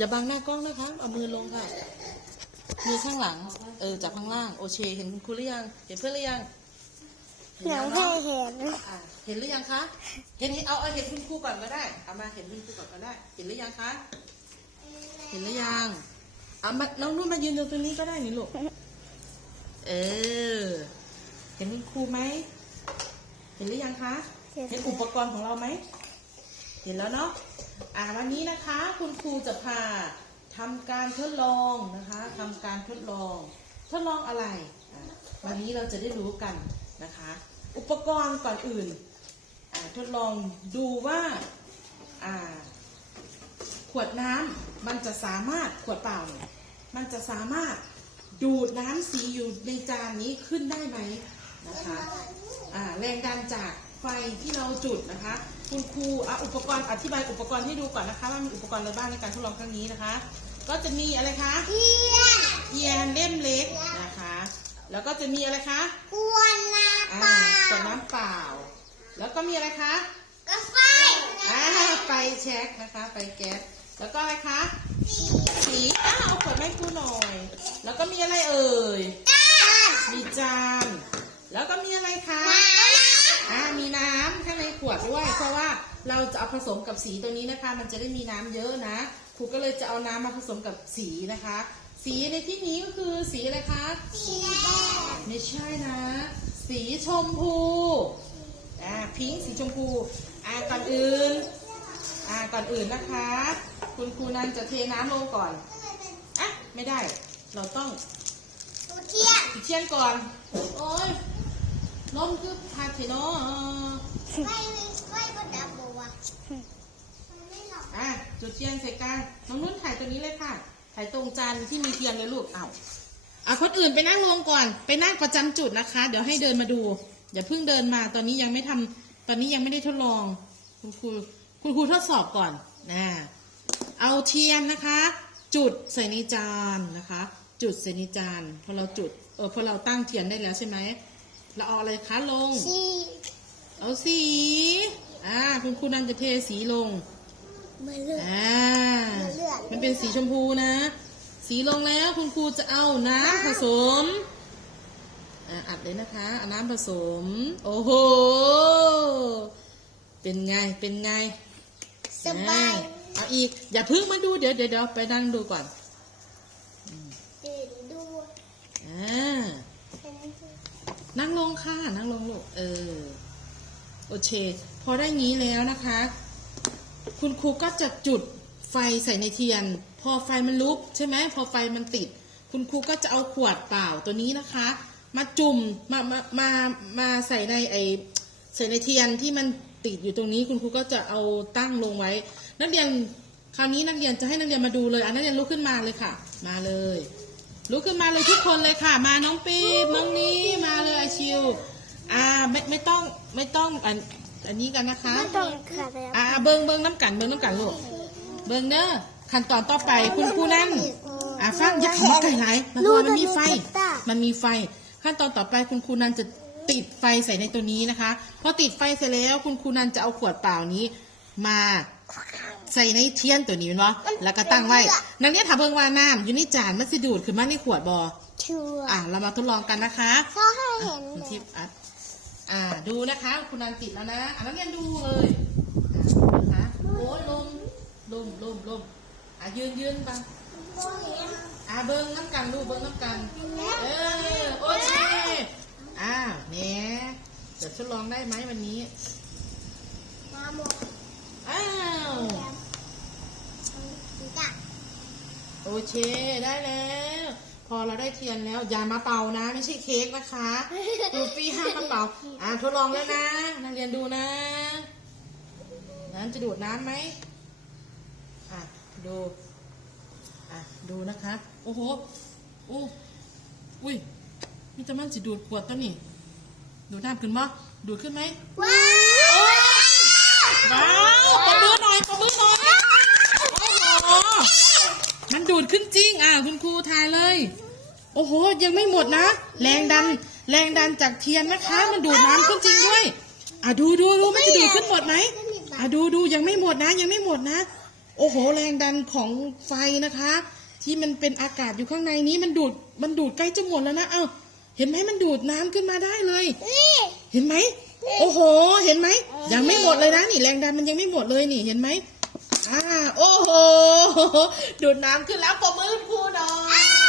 อย่าบังหน้ากล้องนะคะ เอามือลงค่ะ มือข้างหลัง เออจากข้างล่าง โอเค เห็นคุณครูหรือยัง เห็นเพื่อนหรือยังเห็นหนัแล้งวให้เนาะเห็น อะเห็นหรือยังคะเห็นเอาเอาเห็นคุณครูก่อนก็ได้ เอามาเห็นคุณครูก่อนก็ได้ เห็นหรือยังคะ เห็นหรือยังเอามาน้องนุ่นมายืนตรงนี้ก็ได้นี่ลูก เออ เห็นคุณครูไหม เห็นหรือยังคะ เห็นอุปกรณ์ของเราไหม เห็นแล้วเนาะอ่าวันนี้นะคะคุณครูจะพาทำการทดลองนะคะทำการทดลอง ทดลองอะไร วันนี้เราจะได้รู้กันนะคะ อุปกรณ์ก่อนอื่น ทดลองดูว่าขวดน้ำมันจะสามารถขวดเปล่าเนี่ยมันจะสามารถดูดน้ำสีอยู่ในจานนี้ขึ้นได้ไหมนะคะแรงดันจาก ไฟที่เราจุดนะคะ คุณครูอะอุปกรณ์อธิบายอุปกรณ์ให้ดูก่อนนะคะว่ามีอุปกรณ์อะไรบ้างในการทดลองครั้งนี้นะคะ ก็จะมีอะไรคะเทียนเทียนเล่มเล็กนะคะ แล้วก็จะมีอะไรคะกวนน้อ่าำเปล่าขวดน้ำเปล่า แล้วก็มีอะไรคะกาแฟอ่าไฟแช็กนะคะไฟแก๊สแล้วก็อะไรคะสีอ้าวเอาขวดไม้ครูหน่อย แล้วก็มีอะไรเอ่ย ก้าน มีจาน แล้วก็มีอะไรคะ น้ อ่า มีน้ำข้างในข วดด้วยเพราะว่าเราจะเอาผสมกับสีตัวนี้นะคะ มันจะได้มีน้ำเยอะนะครูก็เลยจะเอาน้ำมาผสมกับสีนะคะ สีในที่นี้ก็คือสีอะไรคะำสีแดงไม่ใช่นะ สีชมพูอ่าพิงค์สีชมพูอ่าก่อนอื่นอ่าก่อนอื่นนะคะ คุณครูนันจะเทน้ำลงก่อนอะไม่ได้ เราต้องตูเทียนจุดเทียนก่อนโอ้ย นมคือพาเทเนอะไม่ไม่ไม่บนดับบัวมันไม่หลอกอะจุดเทียนใส่กันน้องนุ่นถ่ายตัวนี้เลยค่ะ ถ่ายตรงจานที่มีเทียนเลยลูกเอาอะคนอื่นไปนั่งลงก่อน ไปนั่งประจำจุดนะคะ เดี๋ยวให้เดินมาดูอย่าเพิ่งเดินมาตอนนี้ยังไม่ทำตอนนี้ยังไม่ได้ทดลอง คุณครูคุณครูทดสอบก่อนนะเอาเทียนนะคะ จุดใส่ในจานนะคะ จุดใส่ในจานพอเราจุดเออพอเราตั้งเทียนได้แล้วใช่ไหม เราเอาอะไรคะลง สีเอาสี อ่า คุณครูนันจะเทสีลงเหมือนเลือดอ่า เลือดมันเป็นสีชมพูนะ สีลงแล้วคุณครูจะเอาน้ำผสม อ่า อัดเลยนะคะ เอาน้ำผสม โอ้โห เป็นไง เป็นไงสบายอ่เอาอีก อย่าเพึ่งมาดู เดี๋ยวเดี๋ยวเดี๋ยวไปนั่งดูก่อน ตื่นดูอ่านั่ นั่งลงค่ะ นั่งลงลูกเออ โอเค พอได้งี้แล้วนะคะ คุณครูก็จะจุดไฟใส่ในเทียน พอไฟมันลุกใช่ไหม พอไฟมันติด คุณครูก็จะเอาขวดเปล่าตัวนี้นะคะ มาจุ่ม มา มา มามาใส่ในไอใส่ในเทียนที่มันติดอยู่ตรงนี้คุณครูก็จะเอาตั้งลงไว้ นักเรียนคราวนี้นักเรียนจะให้นักเรียนมาดูเลยอะนักเรียนลุกขึ้นมาเลยค่ะ มาเลยลุกขึ้นมาเลยทุกคนเลยค่ะ มาน้องปีบน้องนี้มาเลยอาชิว อ่าไม่ ไม่ต้องไม่ต้องอันอันนี้กันนะคะไม่ต้องขาดแล้วอ่าเบิงเบิงน้ำกันเบิงน้ำกันลูกเบิงเด้อขั้นตอนต่อไปคุณครูนั่นอ่าฟังอย่าขมาไก่ไหลมันว่ามันมีไฟ มันมีไฟ ขั้นตอนต่อไปคุณครูนันจะติดไฟใส่ในตัวนี้นะคะพอติดไฟเสร็จแล้วคุณครูนันจะเอาขวดเปล่านี้ มาใส่ในเทียนตัวนี้เนาะแล้วก็ตั้งไว้นักเรียนถามเบิ่งว่าน้ำอยู่ในจานมันสิดูดขึ้นมาในขวดบอชัวอะเรามาทดลองกันนะคะเขาให้เห็นคุณเลทิยพย์ อ่าดูนะคะคุณนันติดแล้วนะอะนักเรียนดูเลยนะคะโอ้ลมลมลมลมอะยืนยืนบังอะเบิ้งน้ำกันลูเบิ้งน้ำกันเออโอเคอ้าวเนี่ยจะทดลองได้ไหมวันนี้มาหมดอ้าวโอเคได้แล้ว พอเราได้เทียนแล้วอย่ามาเป่านะ ไม่ใช่เค้กนะคะดูฟี่ห้ามมาเป่า อะทดลองแล้วนะ นักเรียนดูนะนั้นจะดูดน้ำไหมอะดูอะดูนะคะ โอ้โหโอ้อุ้ยมีแต่มันจะดูดขวดตัวนี่ดูดน้ำขึ้นบ่ดูดขึ้นไหมว้าวว้าวปรบมือหน่อยปรบมือหน่อย โอ้โห มัน ดขึ้นจริง อะคุณครูทายเลย โอ้โห ยังไม่หมดนะ แรงดัน แรงดันจากเทียนนะคะ มันดูดน้ำขึ้นจริงด้วย อะดูดูดูมันจะดูดขึ้นหมดไหมอะดูดูยังไม่หมดนะ ยังไม่หมดนะ โอ้โห แรงดันของไฟนะคะ ที่มันเป็นอากาศอยู่ข้างในนี้มันดูดมันดูดใกล้จะหมดแล้วนะ เอ้าเห็นไหมมันดูดน้ำขึ้นมาได้เลย เห็นไหม โอ้โห เห็นไหม ยังไม่หมดเลยนะนี่แรงดันมันยังไม่หมดเลยนี่เห็นไหม อ่าโอ้โห ดูดน้ำขึ้นแล้วปรบมือคุณครูหน่อย